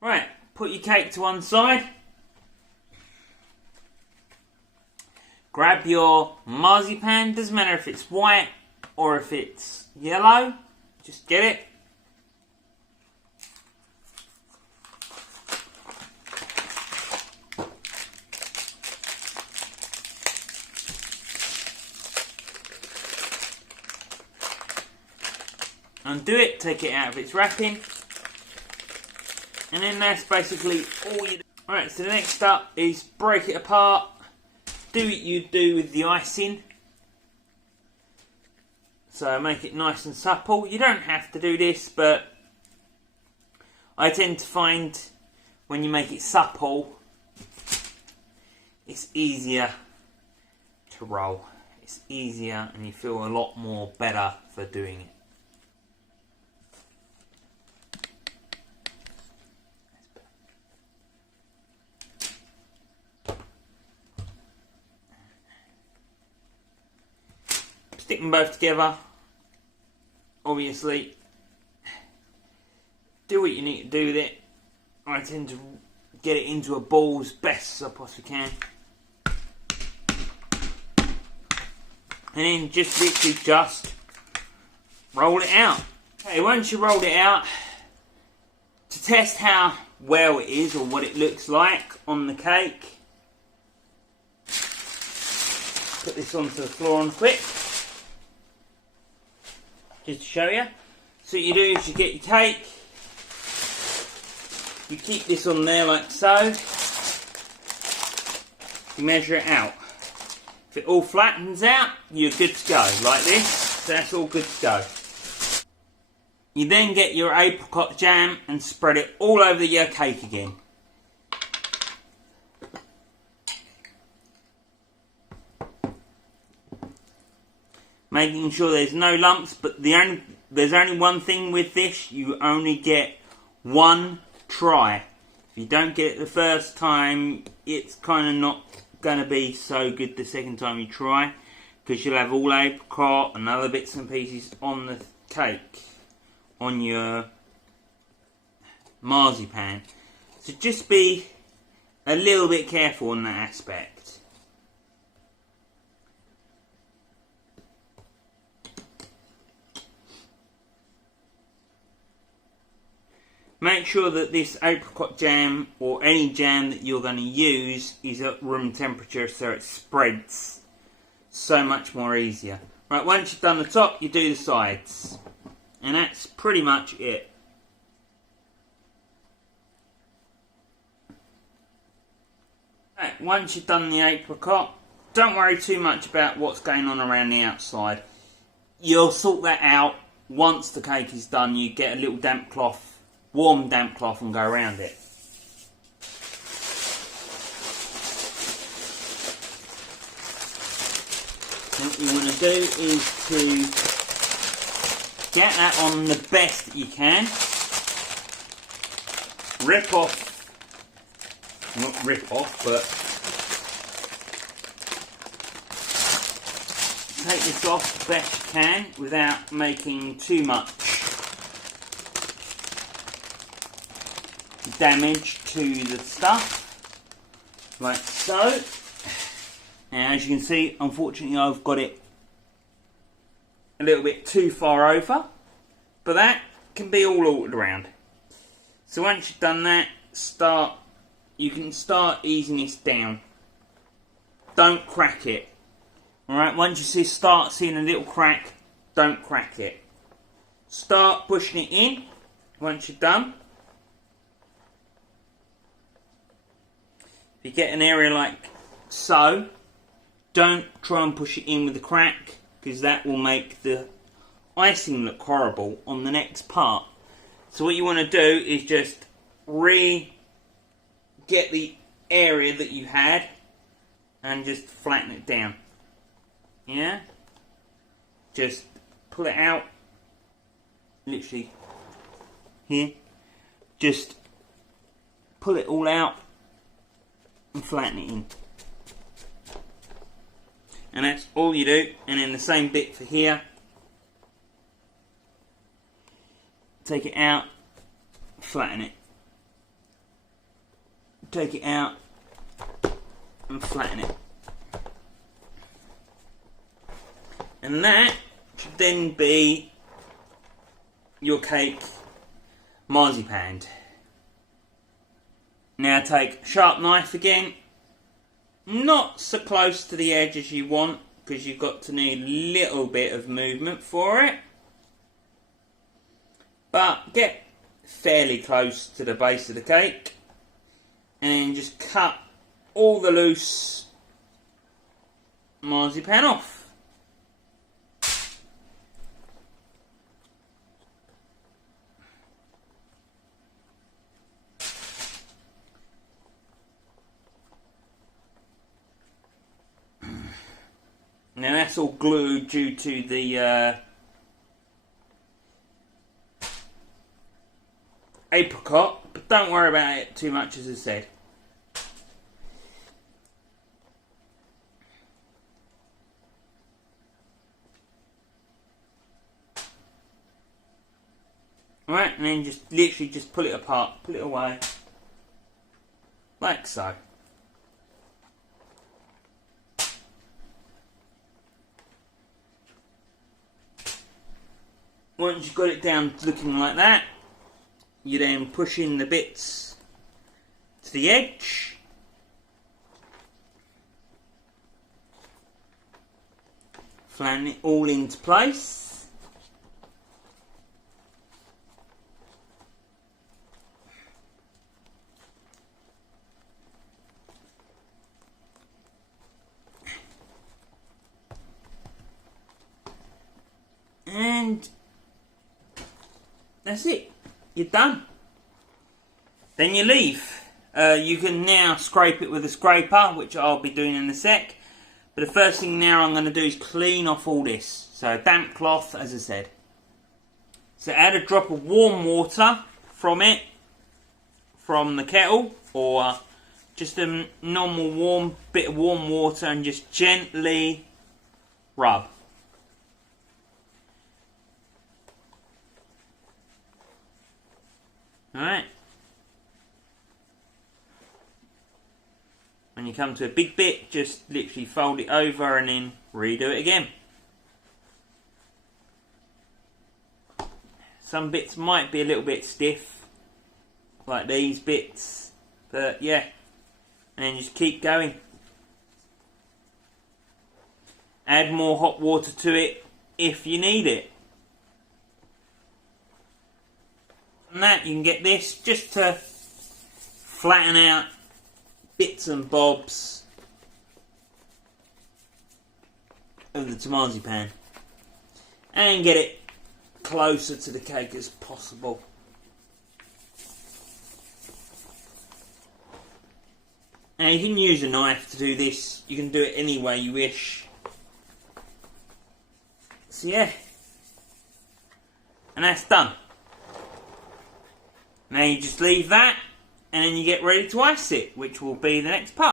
Right, put your cake to one side. Grab your marzipan, doesn't matter if it's white or if it's yellow, just get it. Undo it, take it out of its wrapping, and then that's basically all you do. Alright, so the next step is break it apart, do what you do with the icing, so make it nice and supple. You don't have to do this, but I tend to find when you make it supple, it's easier to roll. It's easier and you feel a lot more better for doing it. Stick them both together, obviously. Do what you need to do with it. I tend to get it into a ball as best as I possibly can. And then just literally just roll it out. Okay, once you roll it out, to test how well it is or what it looks like on the cake, put this onto the floor on quick. Just to show you. So what you do is you get your cake, you keep this on there like so, you measure it out. If it all flattens out, you're good to go, like this, so that's all good to go. You then get your apricot jam and spread it all over your cake again. Making sure there's no lumps, but there's only one thing with this, you only get one try. If you don't get it the first time, it's kind of not going to be so good the second time you try, because you'll have all apricot and other bits and pieces on the cake, on your marzipan. So just be a little bit careful on that aspect. Make sure that this apricot jam, or any jam that you're going to use, is at room temperature so it spreads so much more easier. Right, once you've done the top, you do the sides. And that's pretty much it. Right, once you've done the apricot, don't worry too much about what's going on around the outside. You'll sort that out once the cake is done. You get a little damp cloth, warm damp cloth, and go around it. Now what you want to do is to get that on the best that you can. Rip off, not rip off, but take this off the best you can without making too much damage to the stuff, like so. Now as you can see, unfortunately I've got it a little bit too far over, but that can be all altered around. So once you've done that, you can start easing this down. Don't crack it. Alright, once you start seeing a little crack, don't crack it. Start pushing it in once you're done. If you get an area like so, don't try and push it in with a crack, because that will make the icing look horrible on the next part. So what you want to do is just get the area that you had and just flatten it down. Yeah? Just pull it out, literally here. Just pull it all out and flatten it in. And that's all you do. And then the same bit for here. Take it out, flatten it. take it out and flatten it. And that should then be your cake marzipan. Now take a sharp knife again, not so close to the edge as you want, because you've got to need a little bit of movement for it. But get fairly close to the base of the cake and then just cut all the loose marzipan off. Now that's all glued due to the apricot, but don't worry about it too much, as I said. Right, and then just literally just pull it apart, pull it away, like so. Once you've got it down looking like that, you then push in the bits to the edge. Flatten it all into place. And that's it. You're done. Then you leave. You can now scrape it with a scraper, which I'll be doing in a sec. But the first thing now I'm going to do is clean off all this. So damp cloth, as I said. So add a drop of warm water from the kettle, or just a normal bit of warm water, and just gently rub. Alright. When you come to a big bit, just literally fold it over and then redo it again. Some bits might be a little bit stiff, like these bits, but yeah. And then just keep going. Add more hot water to it if you need it. And that you can get this just to flatten out bits and bobs of the marzipan and get it closer to the cake as possible. Now you can use a knife to do this, you can do it any way you wish. So yeah, and that's done. Now you just leave that, and then you get ready to ice it, which will be the next part.